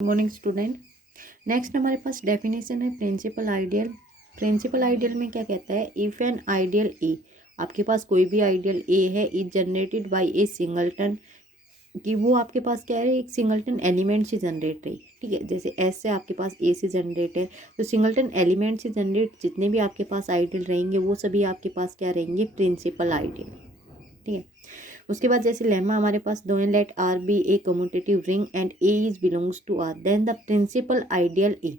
Morning student. Next हमारे पास definition है प्रिंसिपल आइडियल। प्रिंसिपल आइडियल में क्या कहता है, इफ़ एन आइडियल ए, आपके पास कोई भी आइडियल ए है, is generated by A singleton, कि वो आपके पास क्या है, एक सिंगलटन एलिमेंट से जनरेट रही। ठीक है, जैसे एस से आपके पास ए से जनरेट है, तो सिंगलटन एलिमेंट से जनरेट जितने भी आपके पास आइडियल रहेंगे वो सभी आपके पास क्या रहेंगे, प्रिंसिपल आइडियल। ठीक है, उसके बाद जैसे लेमा हमारे पास दो, let R be a commutative ring and A is belongs to R, then the principal ideal A.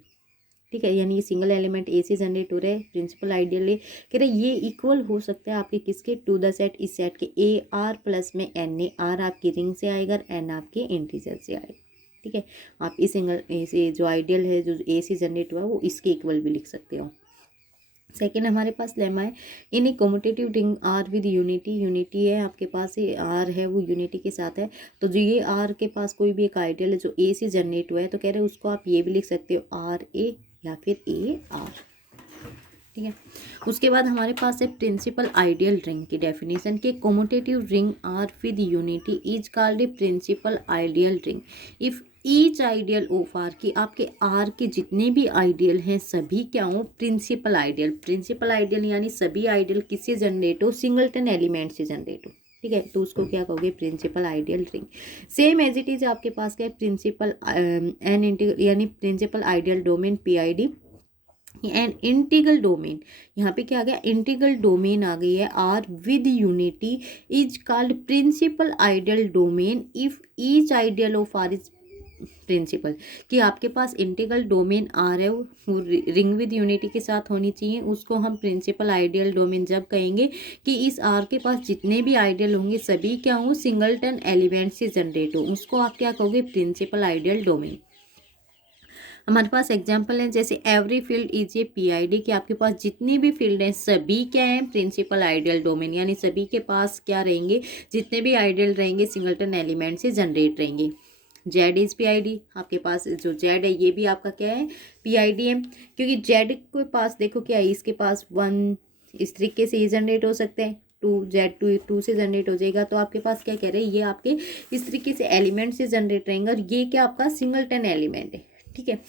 ठीक है, यानी ये सिंगल एलिमेंट ए से जनरेट हो रहा है, प्रिंसिपल आइडियल ए कह रहे ये इक्वल हो सकता है आपके किसके, टू द सेट, इस सेट के ए आर प्लस में एन ए, आर आपकी रिंग से आएगा, एन आपके इंटीजर से आएगा। ठीक है, आप इस सिंगल ए से जो आइडियल है जो ए से जनरेट हुआ वो इसके इक्वल भी लिख सकते हो। सेकेंड हमारे पास लेमा है, in a commutative ring R with unity, unity है आपके पास, ये आर है वो यूनिटी के साथ है, तो जो ये आर के पास कोई भी एक आइडियल है जो ए से जनरेट हुआ है, तो कह रहे हैं उसको आप ये भी लिख सकते हो आर ए या फिर ए आर। ठीक है, उसके बाद हमारे पास है प्रिंसिपल आइडियल रिंग की डेफिनेशन के, commutative ring R with unity is called a principal ideal ring if each ideal of R, की आपके आर के जितने भी आइडियल हैं सभी क्या हो, प्रिंसिपल आइडियल। प्रिंसिपल आइडियल यानी सभी आइडियल किससे जनरेट हो, सिंगलटन एलिमेंट से जनरेट हो। ठीक है, तो उसको क्या कहोगे, principal ideal ring. Same as it is आपके पास क्या है, प्रिंसिपल एन इंटीग्रल यानी principal ideal domain PID and integral domain, यहाँ पे क्या आ गया, इंटीग्रल डोमेन आ गई है, R with unity is called principal ideal domain if each ideal of R is principal, कि आपके पास इंटीग्रल डोमेन आर है वो रिंग विद यूनिटी के साथ होनी चाहिए, उसको हम प्रिंसिपल आइडियल डोमेन जब कहेंगे कि इस आर के पास जितने भी आइडियल होंगे सभी क्या हो, सिंगलटन एलिमेंट से जनरेट हो, उसको आप क्या कहोगे, प्रिंसिपल आइडियल डोमेन। हमारे पास एग्जाम्पल है जैसे every field is a PID, कि आपके पास जितनी भी फील्ड हैं सभी क्या हैं, प्रिंसिपल आइडियल डोमेन, यानी सभी के पास क्या रहेंगे, जितने भी आइडियल रहेंगे सिंगलटन एलिमेंट से जनरेट रहेंगे। जेड इज पीआईडी, आपके पास जो जेड है ये भी आपका क्या है, पीआईडी है, क्योंकि जेड के पास देखो क्या है, इसके पास वन इस तरीके से ये जनरेट हो सकते हैं, टू जेड टू से जनरेट हो जाएगा, तो आपके पास क्या कह रहे हैं, ये आपके इस तरीके से एलिमेंट से जनरेट रहेंगे और ये क्या आपका सिंगलटन एलिमेंट है। ठीक है,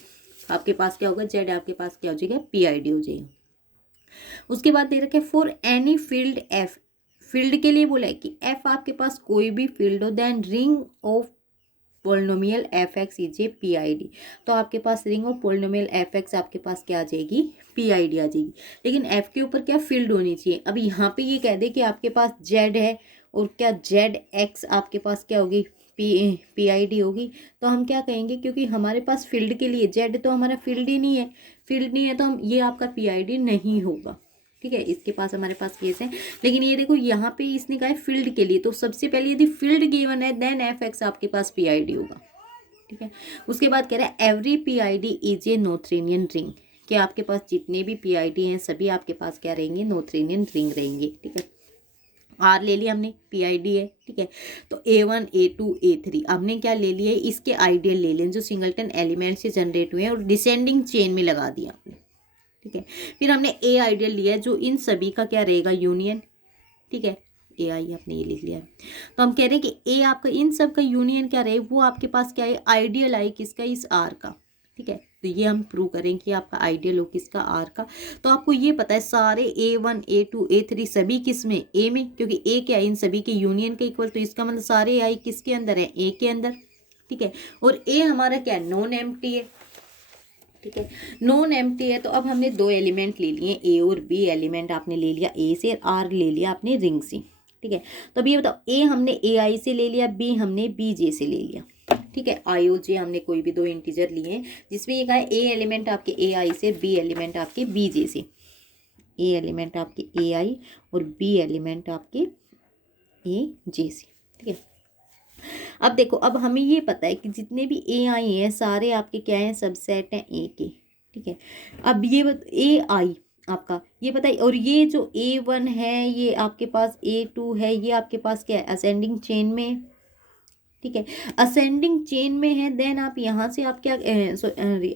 आपके पास क्या होगा, जेड आपके पास क्या हो जाएगा, पीआईडी हो जाएगा। उसके बाद दे रखे for any field F, field के लिए बोला है कि एफ आपके पास कोई भी फील्ड हो, then ring of polynomial F X is a PID, तो आपके पास ring of polynomial F X आपके पास क्या आ जाएगी, पीआईडी आ जाएगी। लेकिन एफ के ऊपर क्या फील्ड होनी चाहिए, अब यहाँ पे ये कह दे कि आपके पास जेड है और क्या जेड एक्स आपके पास क्या होगी, पीआईडी होगी, तो हम क्या कहेंगे, क्योंकि हमारे पास फील्ड के लिए जेड तो हमारा फील्ड ही नहीं है, फील्ड नहीं है तो हम ये आपका पीआईडी नहीं होगा। ठीक है, इसके पास हमारे पास केस है, लेकिन ये देखो यहाँ पे इसने कहा है फील्ड के लिए, तो सबसे पहले यदि फील्ड गिवन है देन एफ एक्स आपके पास पीआईडी होगा। ठीक है, उसके बाद कह रहा है every PID is a Noetherian ring, कि आपके पास जितने भी पीआईडी हैं सभी आपके पास क्या रहेंगे, नोथेरियन रिंग रहेंगे। ठीक है, आर ले लिया हमने, पीआईडी है। ठीक है, तो A1 A2 A3 हमने क्या ले लिया है, इसके आइडियल ले लिए जो सिंगलटन एलिमेंट से जनरेट हुए हैं और डिसेंडिंग चेन में लगा दिया आपने। ठीक है, फिर हमने ए आइडियल लिया है जो इन सभी का क्या रहेगा, यूनियन। ठीक है, ए आई आपने ये लिख लिया है, तो हम कह रहे हैं कि ए आपका इन सब का यूनियन क्या रहे, वो आपके पास क्या है, आइडियल आई किसका, इस आर का। ठीक है, तो ये हम प्रूव करें कि आपका आइडियल हो किसका, आर का। तो आपको ये पता है सारे A1 A2 A3 सभी किस में, ए में, क्योंकि ए क्या है, इन सभी के यूनियन के इक्वल, तो इसका मतलब सारे आई किसके अंदर है, ए के अंदर। ठीक है, और ए हमारा क्या है, नॉन एम्प्टी है। ठीक है, नॉन एम्प्टी है, तो अब हमने दो एलिमेंट ले लिए, ए और बी एलिमेंट आपने ले लिया ए से, आर ले लिया आपने रिंग से। ठीक है, तो अब ये बताओ, ए हमने ए आई से ले लिया, बी हमने बी जे से ले लिया। ठीक है, आई ओ जे हमने कोई भी दो इंटीजर लिए हैं, जिसमें ये कहा है ए एलिमेंट आपके ए आई से, बी एलिमेंट आपके बी जे से, ए एलिमेंट आपके ए आई और बी एलिमेंट आपके ए जे से। ठीक है, अब देखो, अब हमें ये पता है कि जितने भी ए आई हैं सारे आपके क्या हैं, सबसेट हैं ए के। ठीक है, अब ये ए आई आपका ये बताइए, और ये जो A1 है ये आपके पास A2 है, ये आपके पास क्या है, असेंडिंग चेन में है। ठीक है, असेंडिंग चेन में है, देन आप यहाँ से आप क्या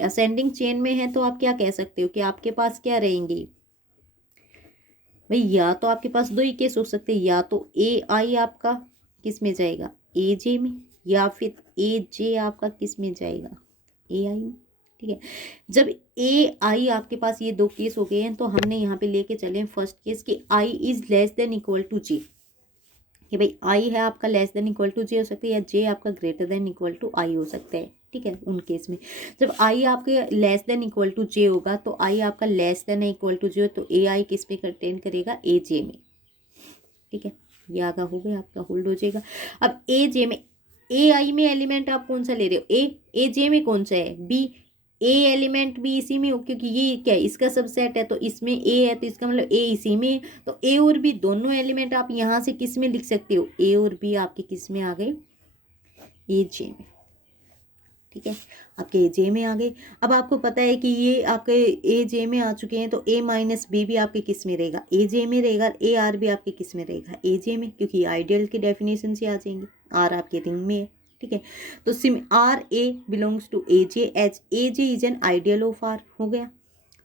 असेंडिंग चेन में है, तो आप क्या कह सकते हो कि आपके पास क्या रहेंगे भाई, या तो आपके पास दो ही केस हो सकते हैं, या तो ए आई आपका किस में जाएगा, ए जे में, या फिर ए जे आपका किस में जाएगा, ए आई में, ठीक है। जब ए आई आपके पास ये दो केस हो गए हैं तो हमने यहाँ पे लेके चले फर्स्ट केस कि I is less than equal to J, कि भाई आई है आपका less than equal to J हो सकता है या जे आपका greater than equal to I हो सकता है, ठीक है। उन केस में जब आई आपके लेस देन इक्वल टू जे होगा तो आई आपका less than equal to J हो तो ए आई किस में कंटेन करेगा, ए जे में, ठीक है। ये आगा हो गया आपका, होल्ड हो जाएगा। अब ए जे में, ए आई में एलिमेंट आप कौन सा ले रहे हो, ए जे में कौन सा है, बी, ए एलिमेंट भी इसी में हो क्योंकि ये क्या है, इसका सबसेट है तो इसमें ए है तो इसका मतलब ए इसी में है। तो ए और बी दोनों एलिमेंट आप यहाँ से किस में लिख सकते हो, ए और बी आपके किस में आ गए, ए जे में, ठीक है। आपके ए जे में आ गए। अब आपको पता है कि ये आपके ए जे में आ चुके हैं तो ए माइनस बी भी आपके किस में रहेगा, ए जे में रहेगा। ए आर भी आपके किस में रहेगा, ए जे में, क्योंकि आइडियल की डेफिनेशन से आ जाएंगे, आर आपके रिंग में है, ठीक है। तो सिम R a belongs to a J, H a J is an ideal of R हो गया।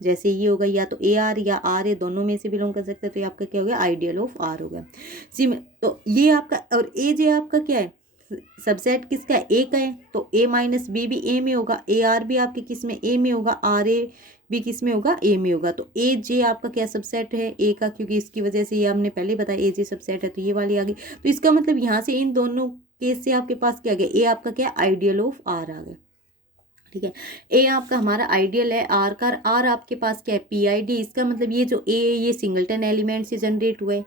जैसे ये होगा या तो ए आर या आर ए दोनों में से बिलोंग कर सकते हैं तो ये आपका क्या हो गया, आइडियल ऑफ आर हो गया। सिम तो ये आपका, और ए जे आपका क्या है, सबसेट किसका है, ए का है तो ए माइनस बी भी ए में होगा, ए आर भी आपके किस में, ए में होगा, आर ए भी किस में होगा, ए में होगा। तो ए जे आपका क्या सबसेट है, ए का, क्योंकि इसकी वजह से ये हमने पहले बताया ए जे सबसेट है तो ये वाली आ गई। तो इसका मतलब यहाँ से इन दोनों केस से आपके पास क्या गया, ए आपका क्या आइडियल ऑफ आर आ गया, ठीक है। ए आपका हमारा आइडियल है आर का, आर आपके पास क्या है, पी आई डी। इसका मतलब ये जो ए ये सिंगलटन एलिमेंट से जनरेट हुआ है,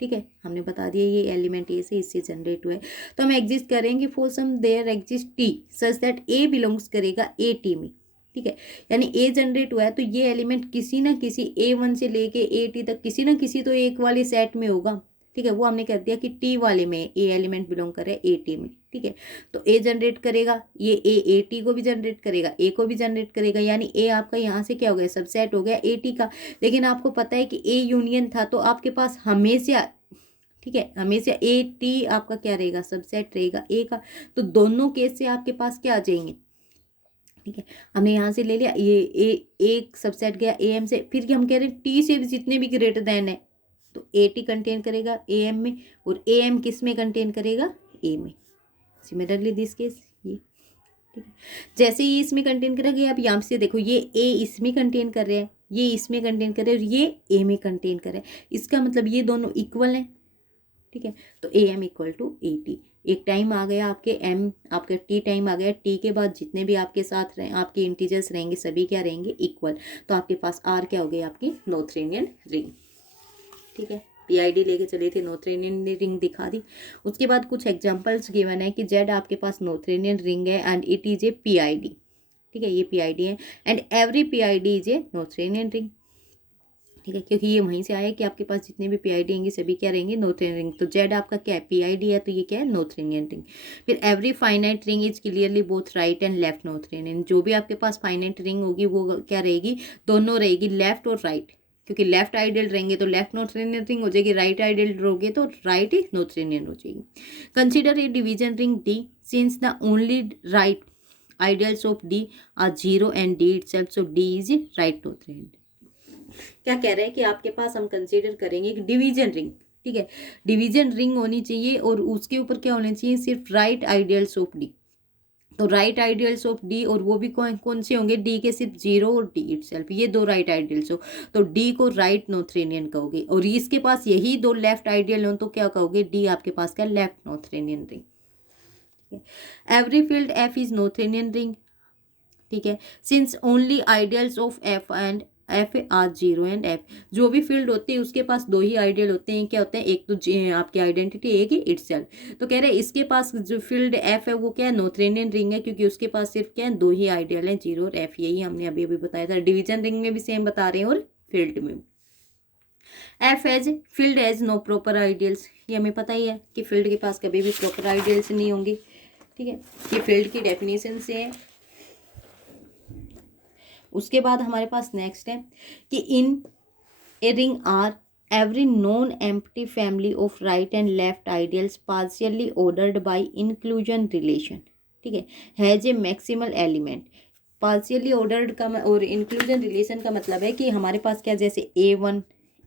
ठीक है। हमने बता दिया ये एलिमेंट ए से इससे जनरेट हुआ है। तो हम एग्जिस्ट करेंगे for some there exist t such that a belongs करेगा ए टी में, ठीक है। यानी ए जनरेट हुआ है तो ये एलिमेंट किसी ना किसी ए वन से लेके ए टी तक किसी ना किसी तो एक वाले सेट में होगा, ठीक है। वो हमने कह दिया कि टी वाले में ए एलिमेंट बिलोंग करे ए टी में, ठीक है। तो ए जनरेट करेगा, ये ए टी को भी जनरेट करेगा, ए को भी जनरेट करेगा, यानी ए आपका यहाँ से क्या हो गया, सबसेट हो गया ए टी का। लेकिन आपको पता है कि ए यूनियन था तो आपके पास हमेशा, ठीक है, हमेशा ए टी आपका क्या रहेगा, सबसेट रहेगा ए का। तो दोनों केस से आपके पास क्या आ जाएंगे, ठीक है। हमने यहाँ से ले लिया ये एक सबसेट गया ए एम से, फिर हम कह रहे हैं टी से भी जितने भी ग्रेटर देन है तो ए टी कंटेन करेगा ए एम में और ए एम किस में कंटेन करेगा, ए में। सिमिलरली दिस केस ये, ठीक है। जैसे ये इसमें कंटेन करेगा, आप यहाँ से देखो ये ए इसमें कंटेन कर रहे हैं, ये इसमें कंटेन कर रहे हैं और ये ए में कंटेन कर रहे हैं। इसका मतलब ये दोनों इक्वल हैं, ठीक है। तो a m equal to a t. एक टाइम आ गया आपके एम, आपका टी टाइम आ गया, टी के बाद जितने भी आपके साथ रहे आपके इंटीजर्स रहेंगे सभी क्या रहेंगे, इक्वल। तो आपके पास आर क्या हो गई, आपकी नोथेरियन रिंग, ठीक है। पीआईडी लेके चले थे, नोथेरियन रिंग दिखा दी। उसके बाद कुछ एग्जांपल्स गिवन है कि जेड आपके पास नोथेरियन रिंग है and it is a PID, ठीक है। ये पीआईडी है and every PID is a Noetherian ring, ठीक है। क्योंकि ये वहीं से आया कि आपके पास जितने भी पीआईडी रहेंगे सभी क्या रहेंगे, नोथेरियन रिंग। तो जेड आपका क्या है, पीआईडी है तो ये क्या है, नोथेरियन रिंग। फिर every finite ring is clearly both right and left Noetherian. जो भी आपके पास फाइनाइट रिंग होगी वो क्या रहेगी, दोनों रहेगी, लेफ्ट और राइट। क्योंकि लेफ्ट आइडियल रहेंगे तो लेफ्ट नोथेरियन रिंग हो जाएगी, राइट आइडियल रहोगे तो राइट नोथेरियन हो जाएगी। Consider A division ring D since the only right ideals of D R 0 and D itself, so D is right Noetherian. क्या कह रहे हैं कि आपके पास हम कंसीडर करेंगे एक डिवीजन रिंग, ठीक है। डिवीजन रिंग होनी चाहिए और उसके ऊपर क्या होना चाहिए, सिर्फ राइट आइडियल्स ऑफ डी। तो राइट आइडियल्स ऑफ डी, और वो भी कौन से होंगे, डी के सिर्फ 0 और डी इटसेल्फ, ये दो राइट आइडियल्स हो तो डी को राइट नोथेरियन कहोगे। और इसके पास यही दो लेफ्ट आइडियल हो तो क्या कहोगे, डी आपके पास क्या, लेफ्ट नोथेरियन रिंग, ठीक है। Every field F is Noetherian ring, ठीक है, since only ideals of F and F R 0 and F. जो भी फील्ड होती है उसके पास दो ही आइडियल होते हैं, क्या होते हैं, एक तो आपकी आइडेंटिटी, एक ही इटसेल्फ। तो कह रहे हैं इसके पास जो फील्ड एफ है वो क्या है, नोथेरियन रिंग है, क्योंकि उसके पास सिर्फ क्या है, दो ही आइडियल है, 0 और एफ। यही हमने अभी अभी बताया था। डिवीजन रिंग में भी सेम बता रहे हैं और फील्ड में। F as field as no proper ideals, ये हमें पता ही है कि फील्ड के पास कभी भी प्रॉपर आइडियल्स नहीं होंगे, ठीक है। ये फील्ड की डेफिनेशन से है। उसके बाद हमारे पास नेक्स्ट है कि in a ring R every non empty family of right and left ideals partially ordered by inclusion relation, ठीक है, has a maximal element. Partially ordered का और इंक्लूजन रिलेशन का मतलब है कि हमारे पास क्या, जैसे A1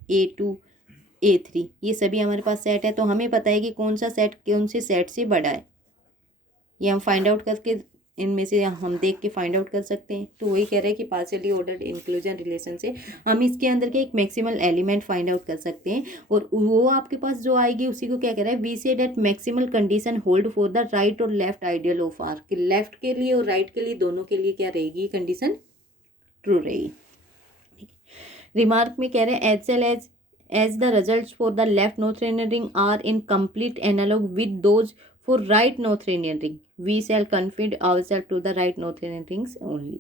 A2 A3 ये सभी हमारे पास सेट है, तो हमें पता है कि कौन सा सेट कौन से सेट से बड़ा है, ये हम फाइंड आउट करके इनमें से हम देख के फाइंड आउट कर सकते हैं। तो वही कह रहे हैं कि पार्शियली ऑर्डर्ड इंक्लूजन रिलेशन से हम इसके अंदर के एक मैक्सिमल एलिमेंट फाइंड आउट कर सकते हैं, और वो आपके पास जो आएगी उसी को क्या कह रहा है, we see that maximal condition hold for the right और लेफ्ट आइडियल ऑफ आर, कि लेफ्ट के लिए और राइट के लिए दोनों के लिए क्या रहेगी, कंडीशन ट्रू रहेगी। रिमार्क में कह रहे हैं as well as the results for the left Noetherian ring are in complete analogue with those for right Noetherian ring, we shall confine ourself to the right Noetherian rings only.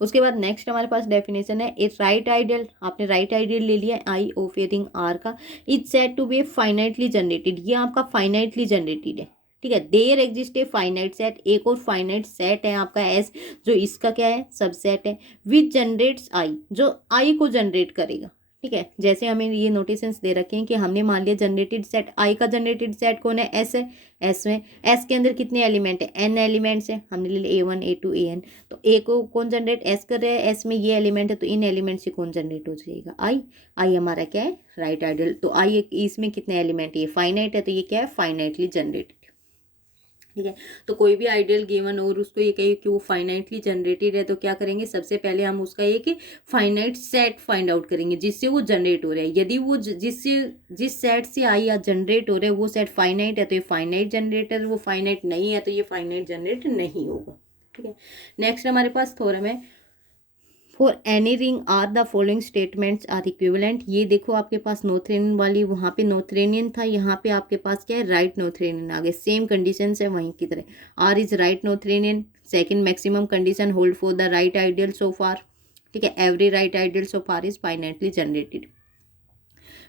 उसके बाद next हमारे पास definition है, a right ideal, आपने right ideal ले लिया I of a ring R का, is said to be finitely generated, ये आपका फाइनाइटली जनरेटेड है, ठीक है। There exist a finite set, एक और फाइनाइट सेट है आपका एस, जो इसका क्या है, सबसेट है, विच जनरेट्स आई, जो आई को जनरेट करेगा, ठीक है। जैसे हमें ये नोटेशंस दे रखे हैं कि हमने मान लिया जनरेटेड सेट आई का जनरेटेड सेट कौन है, एस है, एस में एस के अंदर कितने एलिमेंट है, एन एलिमेंट्स है, हमने ले लिया A1 A2 AN, तो ए को कौन जनरेट, एस कर रहे हैं, एस में ये एलिमेंट है, तो इन एलिमेंट से कौन जनरेट हो जाएगा, आई। आई हमारा क्या है, राइट आइडियल। तो आई इसमें कितने एलिमेंट है, ये फाइनाइट है, तो ये क्या है, फाइनाइटली जनरेटेड, ठीक है। तो कोई भी आइडियल गिवन और उसको ये कहिए कि वो फाइनाइटली जनरेटेड है, तो क्या करेंगे, सबसे पहले हम उसका एक फाइनाइट सेट फाइंड आउट करेंगे जिससे वो जनरेट हो रहा है। यदि वो जिस सेट से आई या जनरेट हो रहा है वो सेट फाइनाइट है तो ये फाइनाइट जनरेटर, वो फाइनाइट नहीं है तो ये फाइनाइट जनरेट नहीं होगा, ठीक है। नेक्स्ट हमारे पास थ्योरम है, for any ring R the following statements are equivalent. ये देखो आपके पास नोथेरियन वाली, वहाँ पे नोथेरियन था, यहाँ पे आपके पास क्या है, राइट नोथेरियन आ गए, सेम कंडीशन है वहीं की तरह। R is right Noetherian, second maximum condition hold for the right ideal so far, ठीक है। Every right ideal so far is finitely generated.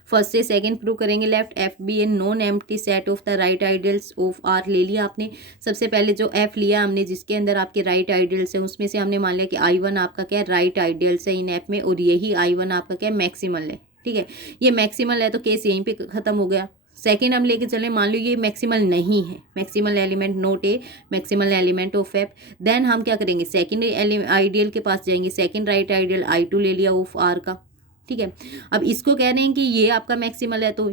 First से सेकंड प्रूव करेंगे, let F be a non empty set of the right ideals of R ले लिया आपने। सबसे पहले जो एफ लिया हमने जिसके अंदर आपके राइट आइडियल्स है, उसमें से हमने मान लिया कि I1 आपका क्या है, राइट आइडियल्स है इन एफ में, और यही I1 आपका क्या है, मैक्सिमल है, ठीक है। ये मैक्सिमल है तो केस यहीं पे खत्म हो गया। सेकेंड हम लेके चले, मान लो ये मैक्सिमल नहीं है, maximal element not a maximal element of F, then हम क्या करेंगे, सेकेंड आइडियल के पास जाएंगे, सेकेंड राइट आइडियल I2 ले लिया ऑफ आर का, ठीक है। अब इसको कह रहे हैं कि ये आपका मैक्सिमल है तो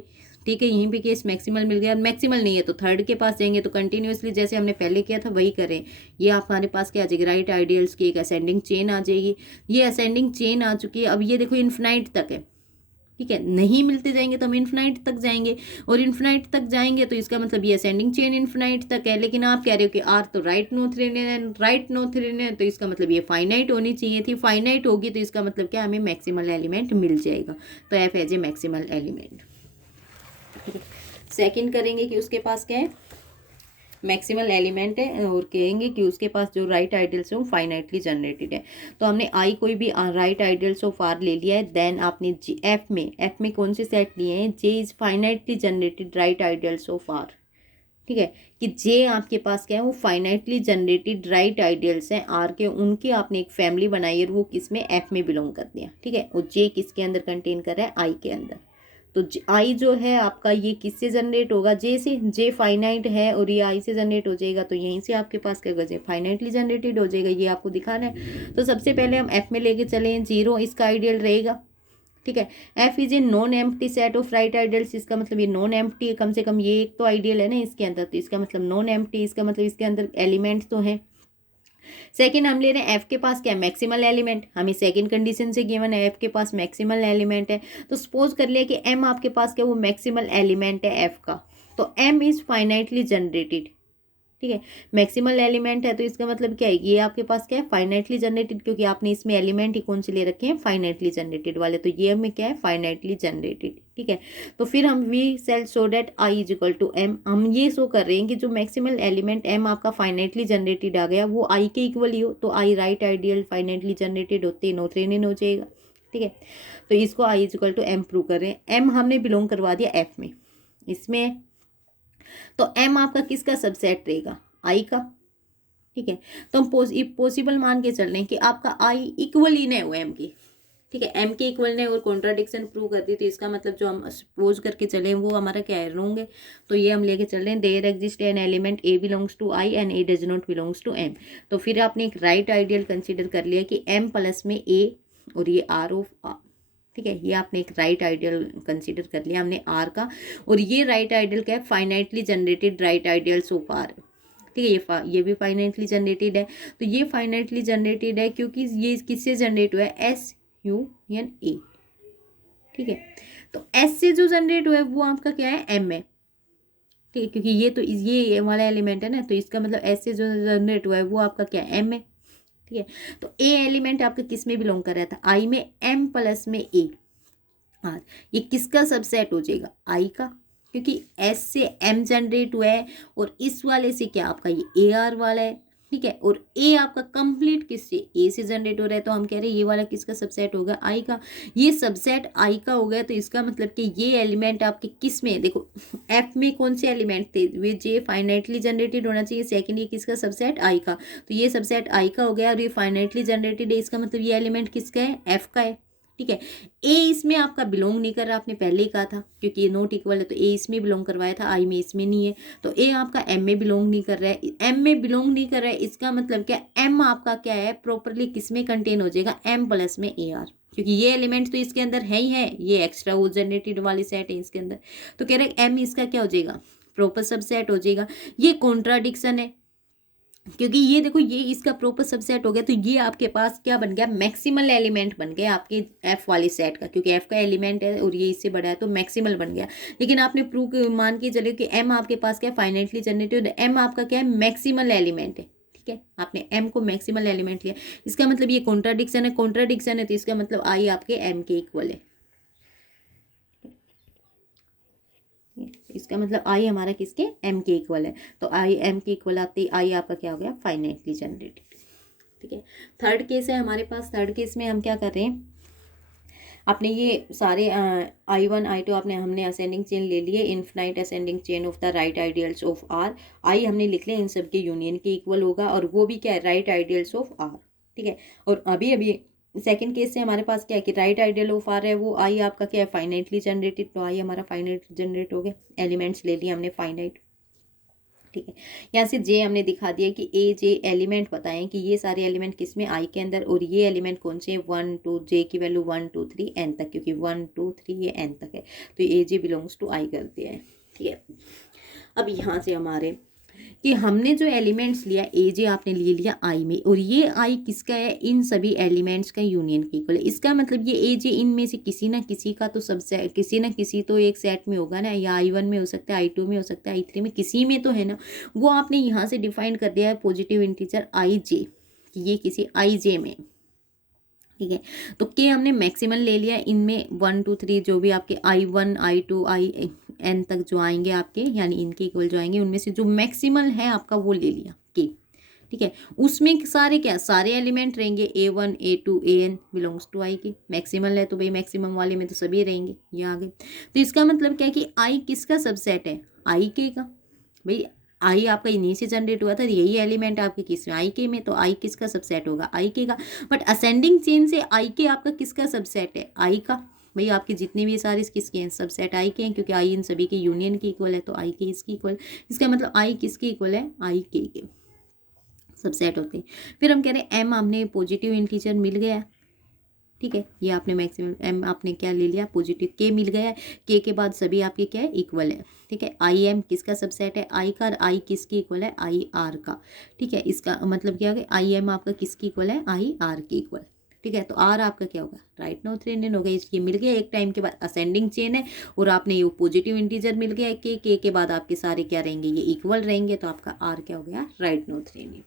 ठीक है, यहीं पे केस मैक्सिमल मिल गया, मैक्सिमल नहीं है तो थर्ड के पास जाएंगे, तो कंटिन्यूसली जैसे हमने पहले किया था वही करें। ये हमारे पास क्या आ जाएगी, राइट आइडियल्स की एक असेंडिंग चेन आ जाएगी, ये असेंडिंग चेन आ चुकी है। अब ये देखो इन्फिनाइट तक है, ठीक है, नहीं मिलते जाएंगे तो हम इन्फिनाइट तक जाएंगे, और इन्फिनाइट तक जाएंगे तो इसका मतलब ये असेंडिंग चेन इन्फिनाइट तक है। लेकिन आप कह रहे हो कि आर तो राइट नोथेरियन है, तो इसका मतलब ये फाइनाइट होनी चाहिए थी, फाइनाइट होगी तो इसका मतलब क्या, हमें मैक्सिमल एलिमेंट मिल जाएगा, तो F as a maximal element, ठीक है। सेकेंड करेंगे कि उसके पास क्या है, मैक्सिमल एलिमेंट है, और कहेंगे कि उसके पास जो राइट आइडियल्स है वो फाइनाइटली जनरेटेड है। तो हमने आई कोई भी राइट आइडियल्स ऑफ आर ले लिया है, देन आपने एफ में कौन से सेट लिए हैं, J is finitely generated right ideals of R, ठीक है, कि जे आपके पास क्या है, वो फाइनाइटली जनरेटेड राइट आइडियल्स हैं आर के, उनकी आपने एक फैमिली बनाई है, वो किस में, एफ में बिलोंग करते हैं, ठीक है। और जे किसके अंदर कंटेन कर रहा है, आई के अंदर। तो आई जो है आपका ये किससे जनरेट होगा, जे से, जे फाइनाइट है और ये आई से जनरेट हो जाएगा, तो यहीं से आपके पास क्या गजे फाइनाइटली जनरेटेड हो जाएगा, ये आपको दिखाना है। तो सबसे पहले हम एफ में लेके चलें, 0 इसका आइडियल रहेगा, ठीक है। F is a non empty set of right ideals, इसका मतलब ये नॉन एम्प्टी है, कम से कम ये एक तो आइडियल है ना इसके अंदर, तो इसका मतलब नॉन एम्प्टी, इसका मतलब इसके अंदर एलिमेंट्स तो हैं। सेकंड हम ले रहे हैं एफ के पास क्या है, मैक्सिमल एलिमेंट, हमें सेकंड कंडीशन से गिवन है एफ के पास मैक्सिमल एलिमेंट है, तो सपोज कर लिया कि एम आपके पास क्या, वो मैक्सिमल एलिमेंट है एफ का, तो एम इज फाइनाइटली जनरेटेड, ठीक है। मैक्सिमल एलिमेंट है तो इसका मतलब क्या है, ये आपके पास क्या है, फाइनाइटली जनरेटेड, क्योंकि आपने इसमें एलिमेंट ही कौन से ले रखे हैं, फाइनाइटली जनरेटेड वाले, तो ये हमें क्या है, फाइनाइटली जनरेटेड, ठीक है। तो फिर हम we shall show that I is equal to M, हम ये शो कर रहे हैं कि जो मैक्सिमल एलिमेंट एम आपका फाइनाइटली जनरेटेड आ गया वो आई के इक्वल ही हो, तो I right ideal finitely generated होते नोथेरियन हो जाएगा, ठीक है। तो इसको I is equal to M prove कर रहे हैं। एम हमने बिलोंग करवा दिया एफ में, इसमें तो एम आपका किसका सबसेट रहेगा, आई का, ठीक है। तो हम पॉसिबल मान के चल रहे हैं कि आपका आई इक्वल ही नहीं हो एम की, ठीक है, एम के इक्वल ने और कॉन्ट्राडिक्शन प्रूव कर दी, तो इसका मतलब जो हम सपोज करके चले वो हमारा क्या है, रॉन्ग है। तो ये हम लेके चल रहे हैं, there exist an element a belongs to I and a does not belongs to M. तो फिर आपने एक राइट आइडियल कंसिडर कर लिया कि एम प्लस में ए और ये आर ऑफ आर, ठीक है, ये आपने एक राइट आइडियल कंसीडर कर लिया हमने आर का, और ये राइट आइडियल क्या है, finitely generated right ideal so far, ठीक है। ये भी फाइनाइटली जनरेटेड है। तो ये फाइनाइटली जनरेटेड है क्योंकि ये किससे जनरेट हुआ है, SUNA, ठीक है। तो S से जो जनरेट हुआ है वो आपका क्या है, M है, ठीक है, क्योंकि ये तो ये वाला एलिमेंट है ना, तो इसका मतलब S से जो जनरेट हुआ है वो आपका क्या है, M है, ठीक है। तो A एलिमेंट आपका किस में बिलोंग कर रहा था, I में, M प्लस में A। हाँ, ये किसका सबसेट हो जाएगा, I का, क्योंकि S से M जनरेट हुआ है और इस वाले से क्या आपका ये AR वाला है, ठीक है। और A आपका कंप्लीट किससे, A से जनरेट हो रहा है, तो हम कह रहे हैं ये वाला किसका सबसेट होगा, I का। ये सबसेट I का हो गया, तो इसका मतलब कि ये एलिमेंट आपके किस में, देखो F में कौन से एलिमेंट थे, वे जे फाइनाइटली जनरेटेड होना चाहिए, सेकंड ये किसका सबसेट, I का। तो ये सबसेट I का हो गया और ये फाइनाइटली जनरेटेड है, इसका मतलब ये एलिमेंट किसका है, F का है, ठीक है। ए इसमें आपका बिलोंग नहीं कर रहा, आपने पहले ही कहा था, क्योंकि ये नॉट इक्वल है, तो ए इसमें बिलोंग करवाया था, आई में इसमें नहीं है। तो ए आपका एम में बिलोंग नहीं कर रहा है, एम में बिलोंग नहीं कर रहा है, इसका मतलब क्या, एम आपका क्या है, प्रॉपरली किस में कंटेन हो जाएगा, एम प्लस में ए आर, क्योंकि ये एलिमेंट तो इसके अंदर है ही है, ये एक्स्ट्रा वो जनरेटेड वाली सेट है इसके अंदर। तो कह रहे एम इसका क्या हो जाएगा, प्रॉपर सबसेट हो जाएगा। ये कॉन्ट्राडिक्शन है, क्योंकि ये देखो ये इसका प्रॉपर सबसेट हो गया, तो ये आपके पास क्या बन गया, मैक्सिमल एलिमेंट बन गया आपके एफ वाली सेट का, क्योंकि एफ का एलिमेंट है और ये इससे बड़ा है तो मैक्सिमल बन गया। लेकिन आपने प्रूव मान के चले कि एम आपके पास क्या फाइनाइटली जनरेटेड, एम आपका क्या है, मैक्सिमल एलिमेंट है, ठीक है। आपने एम को मैक्सिमल एलिमेंट लिया, इसका मतलब ये कॉन्ट्राडिक्शन है, कॉन्ट्राडिक्शन है तो इसका मतलब आई आपके एम के इक्वल है, इसका मतलब आई हमारा किसके, एम के इक्वल है। तो आई एम के इक्वल आते ही आई आपका क्या हो गया, फाइनाइटली जनरेटेड, ठीक है। थर्ड केस है हमारे पास, थर्ड केस में हम क्या कर रहे हैं, आपने ये सारे I1 I2 हमने असेंडिंग चेन ले लिए, infinite ascending chain of the right ideals of R, आई हमने लिख लिया इन सब के यूनियन के इक्वल होगा, और वो भी क्या है, राइट आइडियल्स ऑफ R, ठीक है। और अभी अभी सेकंड केस से हमारे पास क्या है कि राइट आइडियल ऑफ आर है, वो आई आपका क्या है, फाइनाइटली जनरेटेड, तो आई हमारा फाइनाइटली जनरेट हो गया, एलिमेंट्स ले लिए हमने फाइनाइट, ठीक है। यहाँ से जे हमने दिखा दिया कि ए जे एलिमेंट बताएं कि ये सारे एलिमेंट किस में, आई के अंदर, और ये एलिमेंट कौन से, 1 2, जे की वैल्यू 1 2 3 एन तक, क्योंकि 1 2 3 ये एन तक है, तो ए जे बिलोंग्स टू आई कर दिया है, ठीक है। अब यहाँ से हमारे कि हमने जो एलिमेंट्स लिया, ए जे आपने ले लिया आई में, और ये आई किसका है, इन सभी एलिमेंट्स का यूनियन की इक्वल है। इसका मतलब ये ए जे इनमें से किसी ना किसी का तो सबसे, किसी ना किसी तो एक सेट में होगा ना, या I1 में हो सकता है, I2 में हो सकता है, I3 में, किसी में तो है ना। वो आपने यहाँ से डिफाइन कर दिया है पॉजिटिव इंटीजर आई जे, कि ये किसी आई जे में, ठीक है। तो के हमने मैक्सिमल ले लिया, इनमें 1 2 3 जो भी आपके I1 I2 I n तक जो आएंगे आपके, यानी इनके इक्वल जो आएंगे, उनमें से जो मैक्सिमल है आपका वो ले लिया के, ठीक है। उसमें सारे क्या, सारे एलिमेंट रहेंगे, A1 A2 AN belongs to आई के, मैक्सिमल है तो भाई मैक्सिमम वाले में तो सभी रहेंगे, ये आ गए। तो इसका मतलब क्या है कि आई किसका सबसेट है, आई के का, भाई आई आपका इन्हीं से जनरेट हुआ था, यही एलिमेंट आपके किस में, आई के में, तो आई किसका सबसेट होगा, आई के का। बट असेंडिंग चेन से आई के आपका किसका सबसेट है, आई का, भाई आपके जितने भी सारे किसके हैं, सबसेट आई के हैं, क्योंकि आई इन सभी के यूनियन की इक्वल है, तो आई के इसकी इक्वल, इसका मतलब आई किसके इक्वल है, आई के सबसेट होते हैं। फिर हम कह रहे हैं एम हमने पॉजिटिव इंटीजर मिल गया, ठीक है, ये आपने मैक्सिमम एम आपने क्या ले लिया, पॉजिटिव के मिल गया, के के बाद सभी आपके क्या है, इक्वल है, ठीक है। आई एम किसका सबसेट है, आई का, आई किसकी इक्वल है, आई आर का, ठीक है। इसका मतलब क्या हो गया, आई एम आपका किसकी इक्वल है, आई आर की इक्वल, ठीक है। तो आर आपका क्या होगा, राइट नोथेरियन होगा, ये मिल गया एक टाइम के बाद, असेंडिंग चेन है, और आपने ये पॉजिटिव इंटीजर मिल गया, के बाद आपके सारे क्या रहेंगे, ये इक्वल रहेंगे, तो आपका आर क्या हो गया, राइट नोथेरियन।